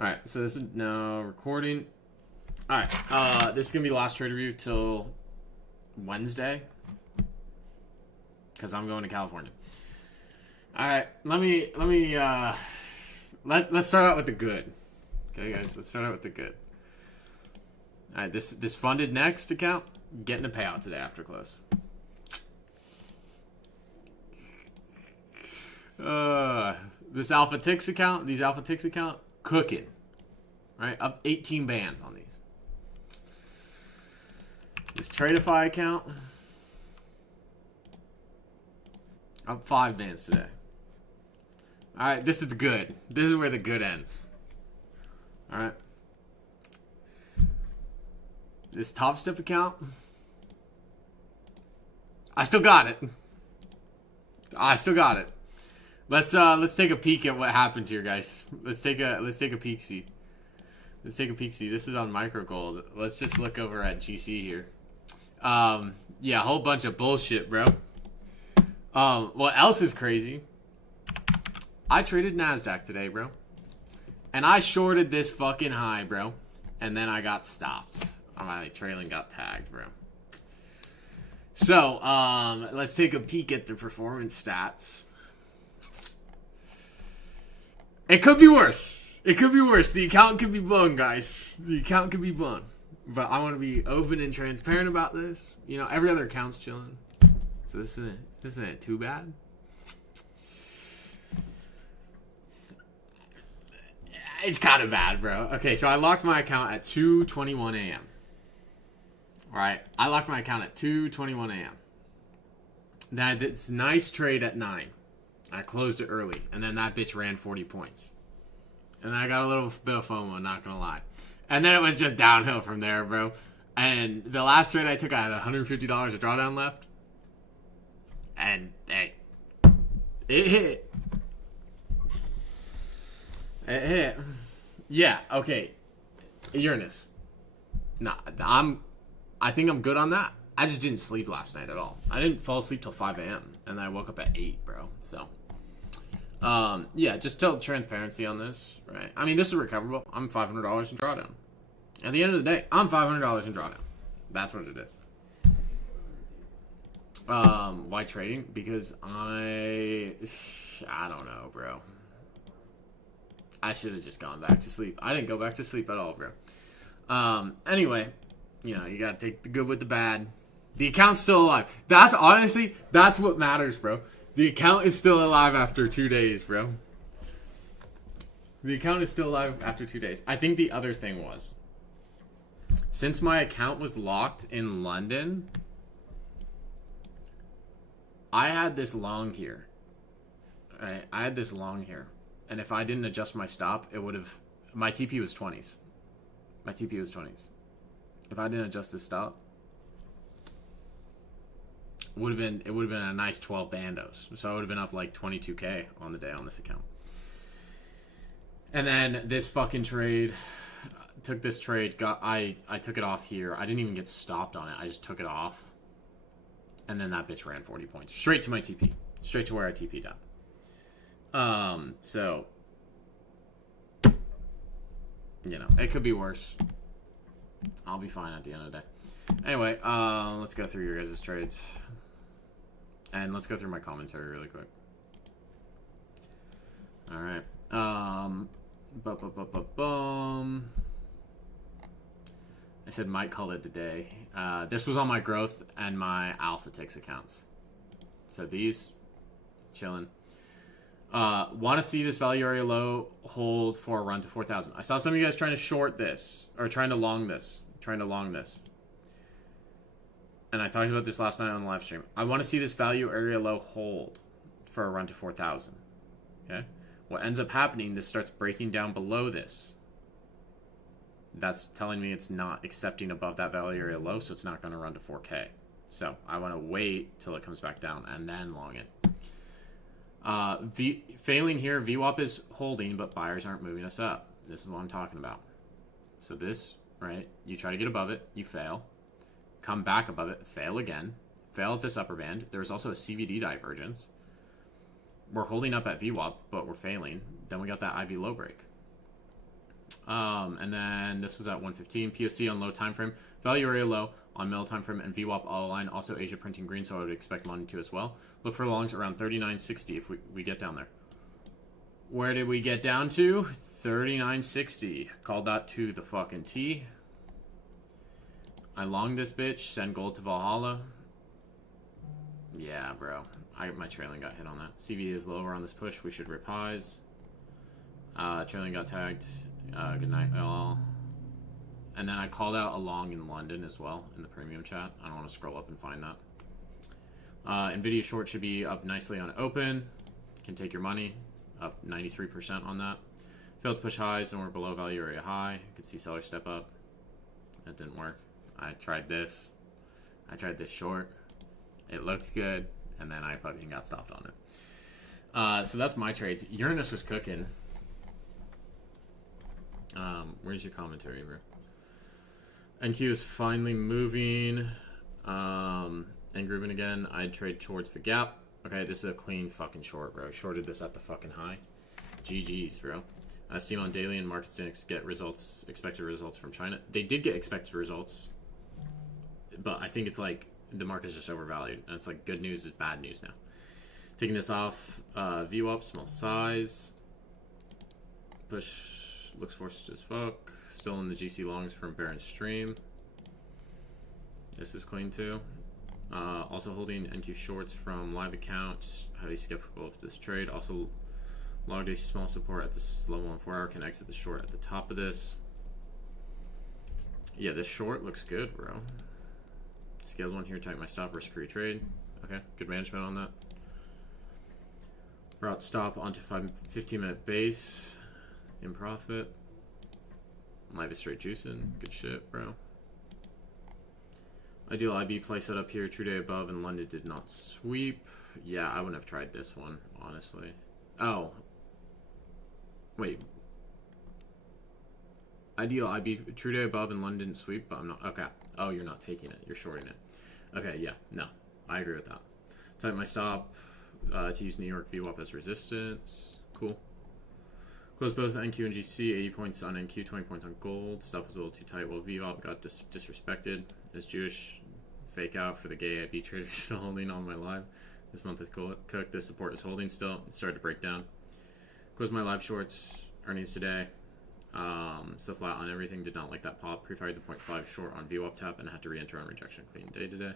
Alright, so this is now recording. Alright, this is going to be the last trade review till Wednesday. Because I'm going to California. Alright, let's start out with the good. Okay, guys, let's start out with the good. Alright, this funded next account, getting a payout today after close. This Alpha Tix account, cooking. Right, up 18 bands on these. This Tradeify account, up 5 bands today. Alright, this is the good. This is where the good ends. Alright. This Top Step account, I still got it. Let's take a peek at what happened here, guys. Let's take a peek see. This is on Micro Gold. Let's just look over at GC here. Yeah, a whole bunch of bullshit, bro. What else is crazy? I traded NASDAQ today, bro. And I shorted this fucking high, bro. And then I got stopped. My trailing got tagged, bro. So, let's take a peek at the performance stats. It could be worse. The account could be blown, guys. The account could be blown. But I want to be open and transparent about this. You know, every other account's chilling. So this isn't too bad. It's kind of bad, bro. Okay, so I locked my account at 2:21 a.m. Alright, I locked my account at 2:21 a.m. That's nice trade at 9. I closed it early, and then that bitch ran 40 points. And then I got a little bit of FOMO, not gonna lie. And then it was just downhill from there, bro. And the last trade I took, I had $150 of drawdown left. And, hey, it hit. It hit. Yeah, okay. Uranus. Nah, I think I'm good on that. I just didn't sleep last night at all. I didn't fall asleep till 5 a.m. And then I woke up at 8, bro. So, yeah, just tell transparency on this, right? I mean, this is recoverable. I'm $500 in drawdown. At the end of the day, I'm $500 in drawdown. That's what it is. Why trading? Because I don't know, bro. I should have just gone back to sleep. I didn't go back to sleep at all, bro. Anyway, you know, you gotta take the good with the bad. The account's still alive. That's what matters, bro. The account is still alive after 2 days, bro. The account is still alive after 2 days. I think the other thing was, since my account was locked in London, I had this long here. Right? I had this long here. And if I didn't adjust my stop, it would have... My TP was 20s. If I didn't adjust this stop, it would have been a nice 12 bandos. So I would have been up like 22K on the day on this account. And then this fucking trade, took this trade, I took it off here. I didn't even get stopped on it. I just took it off. And then that bitch ran 40 points. Straight to my TP. Straight to where I TP'd up. So, you know, it could be worse. I'll be fine at the end of the day. Anyway, let's go through your guys' trades. And let's go through my commentary really quick. Alright. I said Mike called it today. This was on my growth and my Alpha Tix accounts. So these, chilling. Want to see this value area low hold for a run to 4,000. I saw some of you guys trying to short this, or trying to long this. And I talked about this last night on the live stream. I want to see this value area low hold for a run to 4,000. Okay? What ends up happening, this starts breaking down below this. That's telling me it's not accepting above that value area low, so it's not going to run to 4K. So I want to wait till it comes back down and then long it. Failing here, VWAP is holding, but buyers aren't moving us up. This is what I'm talking about. So this, right, you try to get above it, you fail. Come back above it, fail again. Fail at this upper band. There's also a CVD divergence. We're holding up at VWAP, but we're failing. Then we got that IV low break. And then this was at 115. POC on low time frame. Value area low on middle time frame, and VWAP all align. Also Asia printing green, so I would expect London to as well. Look for longs around 39.60 if we get down there. Where did we get down to? 39.60. Called that to the fucking T. I longed this bitch. Send gold to Valhalla. Yeah, bro. My trailing got hit on that. CVE is lower on this push. We should rip highs. Trailing got tagged. Good night, all. And then I called out a long in London as well in the premium chat. I don't want to scroll up and find that. Nvidia short should be up nicely on open. Can take your money. Up 93% on that. Failed to push highs and we're below value area high. You could see sellers step up. That didn't work. I tried this. I tried this short. It looked good. And then I fucking got stopped on it. So that's my trades. Uranus was cooking. Where's your commentary, bro? NQ is finally moving. And grooving again. I'd trade towards the gap. Okay, this is a clean fucking short, bro. Shorted this at the fucking high. GG's, bro. Steam on daily and markets didn't get results, expected results from China. They did get expected results, but I think it's like the market's just overvalued, and it's like good news is bad news now. Taking this off, VWAP, small size. Push looks forced as fuck. Still in the GC longs from Baron Stream. This is clean too. Also holding NQ shorts from live accounts. Highly skeptical of this trade. Also logged a small support at this level on 4 hour. Can exit the short at the top of this. Yeah, this short looks good, bro. Scaled one here, tighten my stop, risk free trade. Okay, good management on that. Brought stop onto 15-minute base. In profit. Live is straight juicing. Good shit, bro. Ideal IB play set up here, true day above, and London did not sweep. Yeah, I wouldn't have tried this one, honestly. Oh. Wait. Ideal IB, true day above, and London didn't sweep, but I'm not. Okay. Oh, you're not taking it. You're shorting it. Okay, yeah. No. I agree with that. Tighten my stop to use New York VWAP as resistance. Cool. Close both NQ and GC, 80 points on NQ, 20 points on gold. Stop was a little too tight while VWAP got disrespected. This Jewish fake out for the gay IB trader still holding on my live. This month is cooked. This support is holding still. It started to break down. Close my live shorts. Earnings today. Still flat on everything. Did not like that pop. Pre-fired the 0.5 short on VWAP tap and had to re-enter on rejection. Clean day today.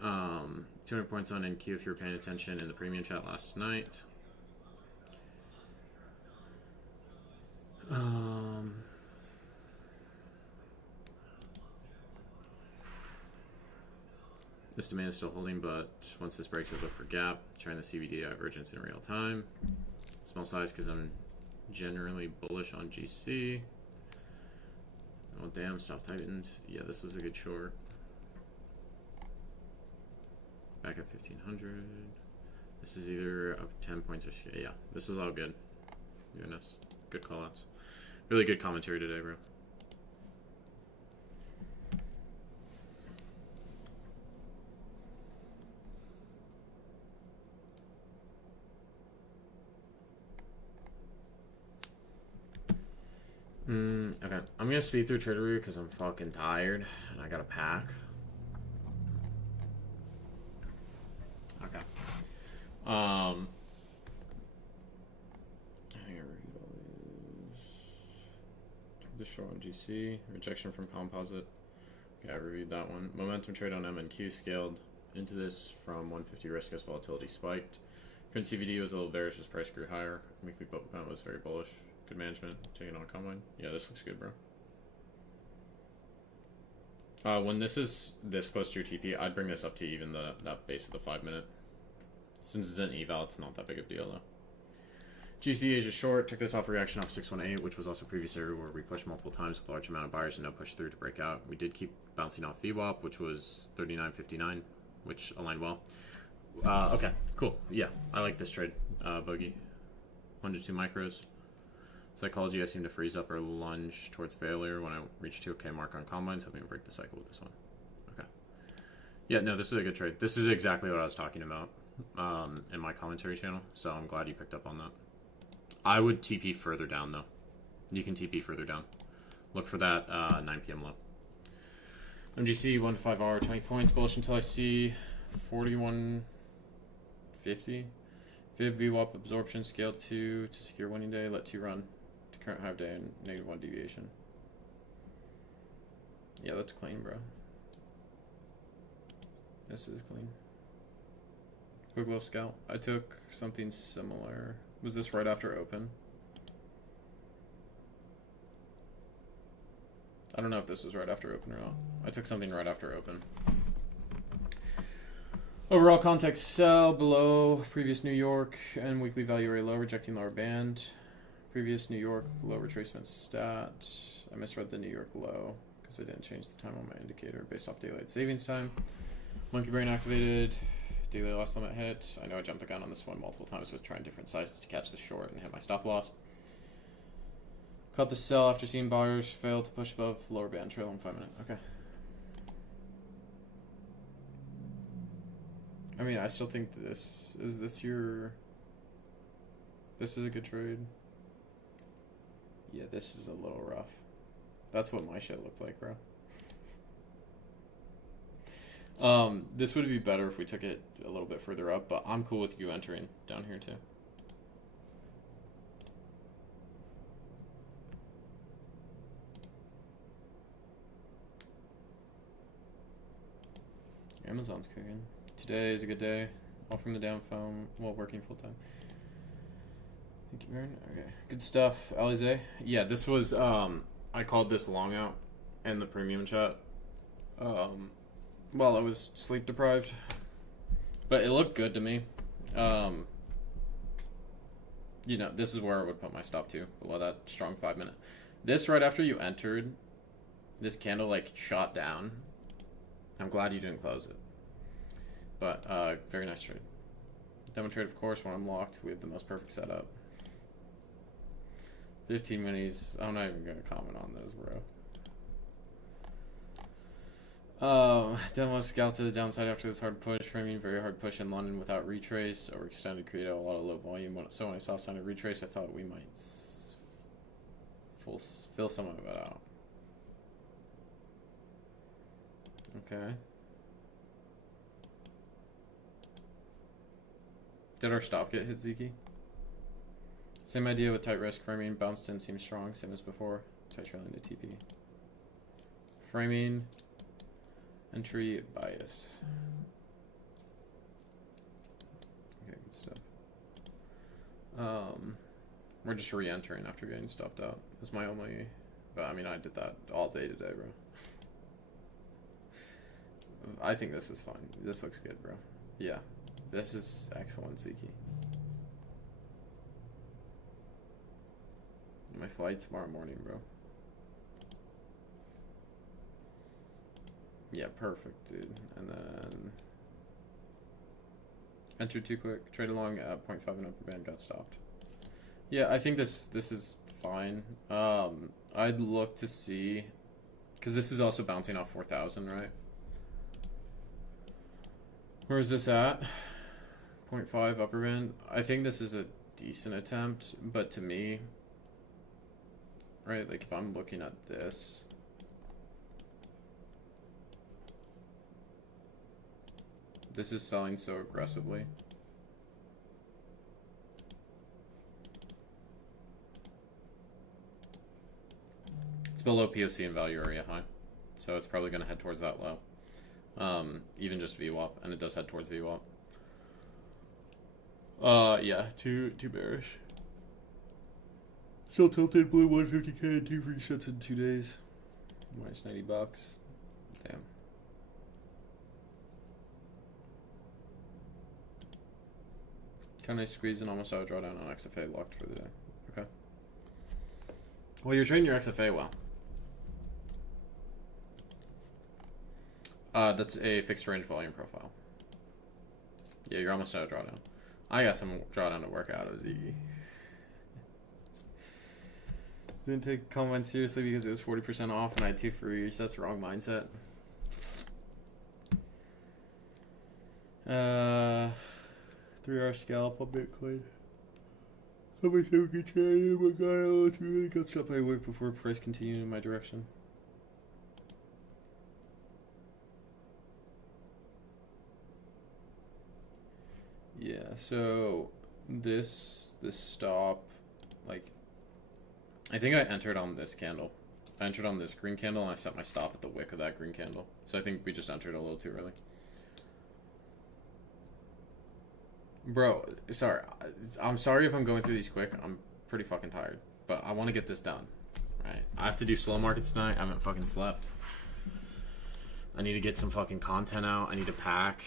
200 points on NQ if you were paying attention in the premium chat last night. This demand is still holding, but once this breaks, I look for gap. Trying the CVD divergence in real time. Small size because I'm generally bullish on GC. Oh damn, stop tightened. Yeah, this was a good short. Back at 1500. This is either up 10 points or yeah. This is all good. Goodness, good callouts. Really good commentary today, bro. Okay, I'm gonna speed through Trader because I'm fucking tired and I got a pack. Okay. Here the short on GC, rejection from composite. Okay, I reviewed that one. Momentum trade on MNQ scaled into this from 150 risk as volatility spiked. Current CVD was a little bearish as price grew higher. Weekly book was very bullish. Good management. Taking on combine. Yeah, this looks good, bro. When this is this close to your TP, I'd bring this up to even that base of the 5 minute. Since it's an eval, it's not that big of a deal though. GC Asia short took this off reaction off 618, which was also previous area where we pushed multiple times with a large amount of buyers and no push through to break out. We did keep bouncing off VWAP, which was 39.59, which aligned well. Okay, cool. Yeah, I like this trade, Bogey. 102 micros. Psychology, I seem to freeze up or lunge towards failure when I reach 2K mark on combines, helping me break the cycle with this one. Okay. Yeah, no, this is a good trade. This is exactly what I was talking about in my commentary channel, so I'm glad you picked up on that. I would TP further down, though. You can TP further down. Look for that 9 p.m. low. MGC 1 to 5 hour, 20 points. Bullish until I see 41.50. Viv VWAP absorption scale 2 to secure winning day. Let 2 run to current high day and -1 deviation. Yeah, that's clean, bro. This is clean. Quick little scalp. I took something similar. Was this right after open? I don't know if this was right after open or not. I took something right after open. Overall context sell below previous New York and weekly value area low, rejecting lower band. Previous New York low retracement stat. I misread the New York low because I didn't change the time on my indicator based off daylight savings time. Monkey brain activated. Daily loss limit hit. I know I jumped the gun on this one multiple times with trying different sizes to catch the short and hit my stop loss. Caught the sell after seeing buyers fail to push above lower band trail in 5 minutes. Okay. I mean, I still think this is your. This is a good trade. Yeah, this is a little rough. That's what my shit looked like, bro. This would be better if we took it a little bit further up, but I'm cool with you entering down here too. Amazon's cooking. Today is a good day. All from the down phone while working full time. Thank you, Aaron. Okay, good stuff. Alize. Yeah, this was I called this long out in the premium chat. While I was sleep deprived, but it looked good to me. You know, this is where I would put my stop to, below that strong 5 minute. This right after you entered, this candle like shot down. I'm glad you didn't close it, but very nice trade. Demo trade, of course. When I'm locked, we have the most perfect setup. 15 minis. I'm not even gonna comment on those, bro. Demo scalp to the downside after this hard push. Framing very hard push in London without retrace or extended, create a lot of low volume. So when I saw sign of retrace, I thought we might fill some of it out. Okay. Did our stop get hit, Ziki? Same idea with tight risk. Framing bounced in, seems strong, same as before. Tight trailing to TP. Framing. Entry bias. Okay, good stuff. We're just re-entering after getting stopped out. That's my only. But I mean, I did that all day today, bro. I think this is fine. This looks good, bro. Yeah, this is excellent, Ziki. My flight tomorrow morning, bro. Yeah, perfect, dude. And then entered too quick. Trade along at 0.5 and upper band, got stopped. Yeah, I think this is fine. I'd look to see, because this is also bouncing off 4,000, right? Where is this at? 0.5 upper band. I think this is a decent attempt, but to me, right, like if I'm looking at this, this is selling so aggressively. It's below POC and value area high, so it's probably going to head towards that low. Even just VWAP, and it does head towards VWAP. Yeah, too bearish. Still tilted, blue 150k and 2 free sets in 2 days. Minus $90. Damn. Kind of nice squeeze and almost out a drawdown on XFA locked for the day. Okay. Well, you're trading your XFA well. That's a fixed range volume profile. Yeah, you're almost out of drawdown. I got some drawdown to work out of Ziggy. Didn't take Combine seriously because it was 40% off and I had 2 free resets. Wrong mindset. 3-hour scalp on Bitcoin. How much I can trade? Oh my god, I want to really got stuff I work before price continue in my direction. Yeah, so this stop, like, I think I entered on this candle. I entered on this green candle and I set my stop at the wick of that green candle. So I think we just entered a little too early. Bro, sorry. I'm sorry if I'm going through these quick. I'm pretty fucking tired. But I want to get this done. Right? I have to do slow markets tonight. I haven't fucking slept. I need to get some fucking content out. I need to pack.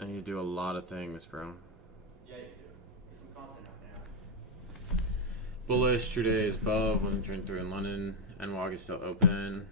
I need to do a lot of things, bro. Yeah, you do. Get some content out now. Bullish, True Day is above, 123 in London. NWAG is still open.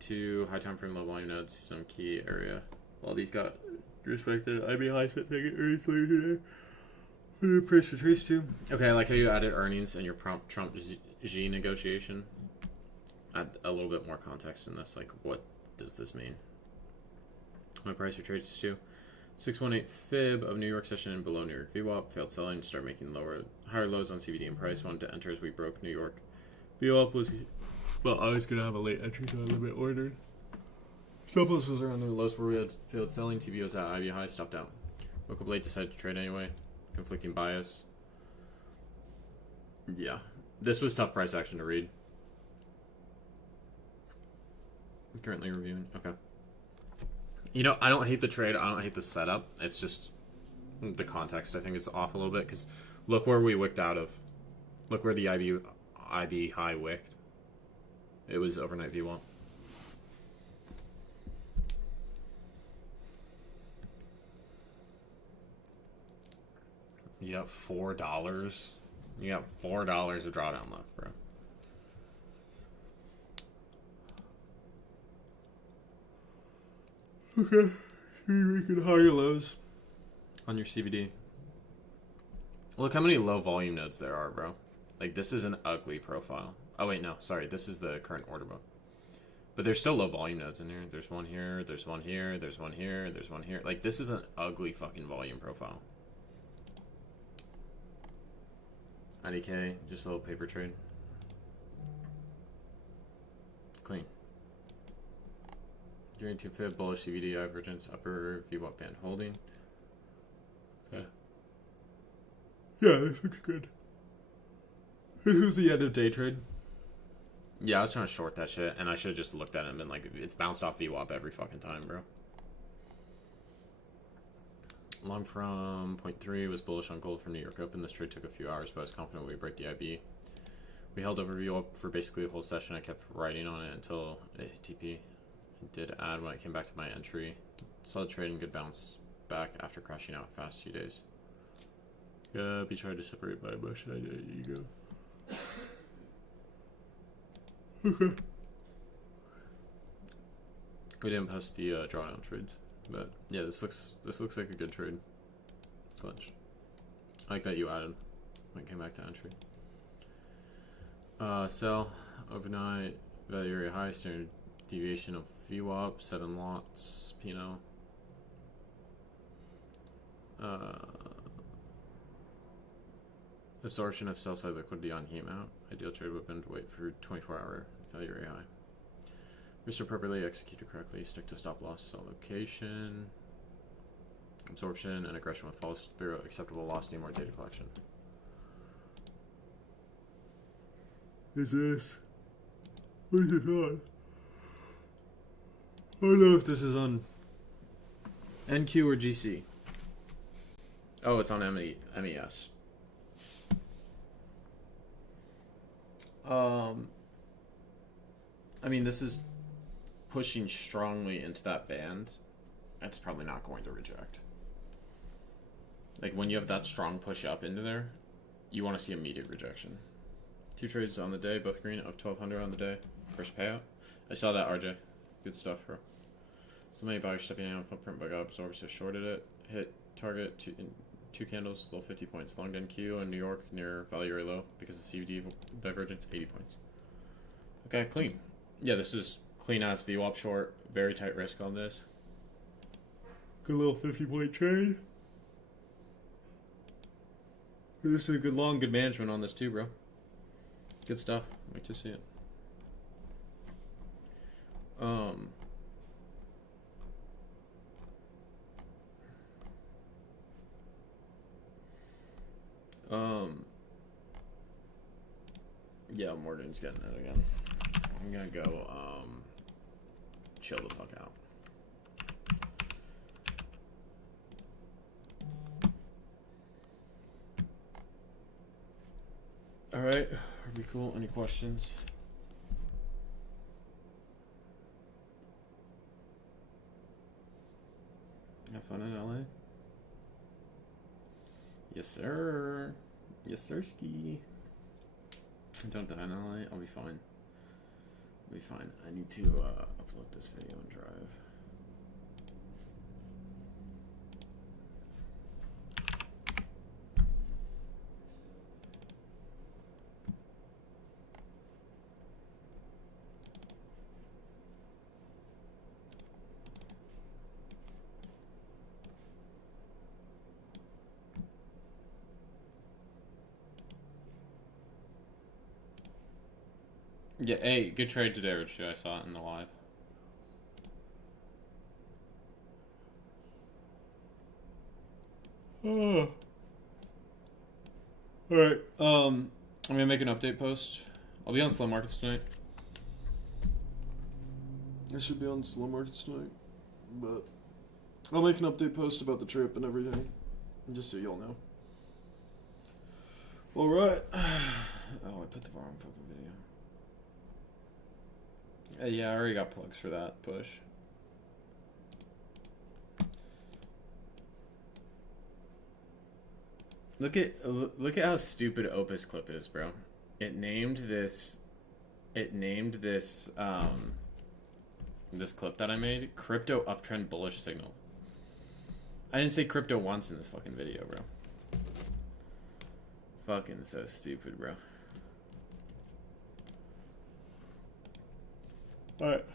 2 high time frame low volume nodes, some key area. All these got respected IB high set taking earnings later today. What did price retrace to? Okay, I like how you added earnings in your prompt Trump Xi negotiation. Add a little bit more context in this. Like, what does this mean? My price retraces to 618 fib of New York session and below New York VWAP. Failed selling. Start making higher lows on CVD and price. Wanted to enter as we broke New York. VWAP was, well, I was going to have a late entry, so I limit ordered. Stop loss was around the lows where we had failed selling. TB was at IB high. Stopped out. Woke up late. Decided to trade anyway. Conflicting bias. Yeah. This was tough price action to read. Currently reviewing. Okay. You know, I don't hate the trade. I don't hate the setup. It's just the context, I think, is off a little bit. Because look where we wicked out of. Look where the IB high wicked. It was overnight VWAP. You got $4. You got $4 of drawdown left, bro. Okay, you're making higher lows on your CVD. Look how many low volume nodes there are, bro. Like, this is an ugly profile. Oh, wait, no, sorry. This is the current order book. But there's still low volume nodes in here. There's one here, there's one here, there's one here, there's one here. Like, this is an ugly fucking volume profile. IDK, just a little paper trade. Clean. During 2 fib, bullish CVD divergence, upper VWAP band holding. Okay. Yeah, this looks good. This is the end of day trade. Yeah, I was trying to short that shit, and I should have just looked at it and been like, it's bounced off VWAP every fucking time, bro. Long from 0.3 was bullish on gold from New York Open. This trade took a few hours, but I was confident we'd break the IB. We held over VWAP for basically the whole session. I kept writing on it until it hit TP. I did add when I came back to my entry. Solid trade and good bounce back after crashing out fast 2 days. Yeah, be trying to separate by emotion, ego. Okay. We didn't post the drawdown trades, but yeah, this looks like a good trade. Clutch. I like that you added when it came back to entry. Sell overnight value area high, standard deviation of VWAP, 7 lots, Pinot. Absorption of sell side liquidity on heat mount. Ideal trade would have been to wait for 24-hour value area high. Risk appropriately, executed correctly, stick to stop loss, sell location. Absorption and aggression with follows through acceptable loss, need more data collection. Is this? What is this on? I don't know if this is on NQ or GC. Oh, it's on MES. I mean, this is pushing strongly into that band. It's probably not going to reject. Like, when you have that strong push up into there, you want to see immediate rejection. 2 trades on the day, both green, up 1,200 on the day. First payout. I saw that, RJ. Good stuff, bro. So many buyers stepping in on footprint, but got absorbed, so shorted it. Hit target in 2 candles, low 50 points. Long NQ in New York near value area low because of CVD divergence, 80 points. Okay, clean. Yeah, this is clean ass VWAP short. Very tight risk on this. Good little 50-point trade. This is a good long, good management on this too, bro. Good stuff. Like to see it. Yeah, Morgan's getting it again. I'm gonna go, chill the fuck out. Alright, are we cool? Any questions? Have fun in LA? Yes, sir. Yes, sir, ski. Don't die in LA. I'll be fine. I'll be fine. I need to upload this video and drive. Yeah, hey, good trade today, Richie. I saw it in the live. Alright, I'm gonna make an update post. I'll be on Slow Markets tonight. I should be on Slow Markets tonight, but I'll make an update post about the trip and everything, just so y'all know. Alright. Oh, I put the wrong fucking video. Yeah, I already got plugs for that push. Look at how stupid Opus Clip is, bro. It named this this clip that I made crypto uptrend bullish signal. I didn't say crypto once in this fucking video, bro. Fucking so stupid, bro. Alright.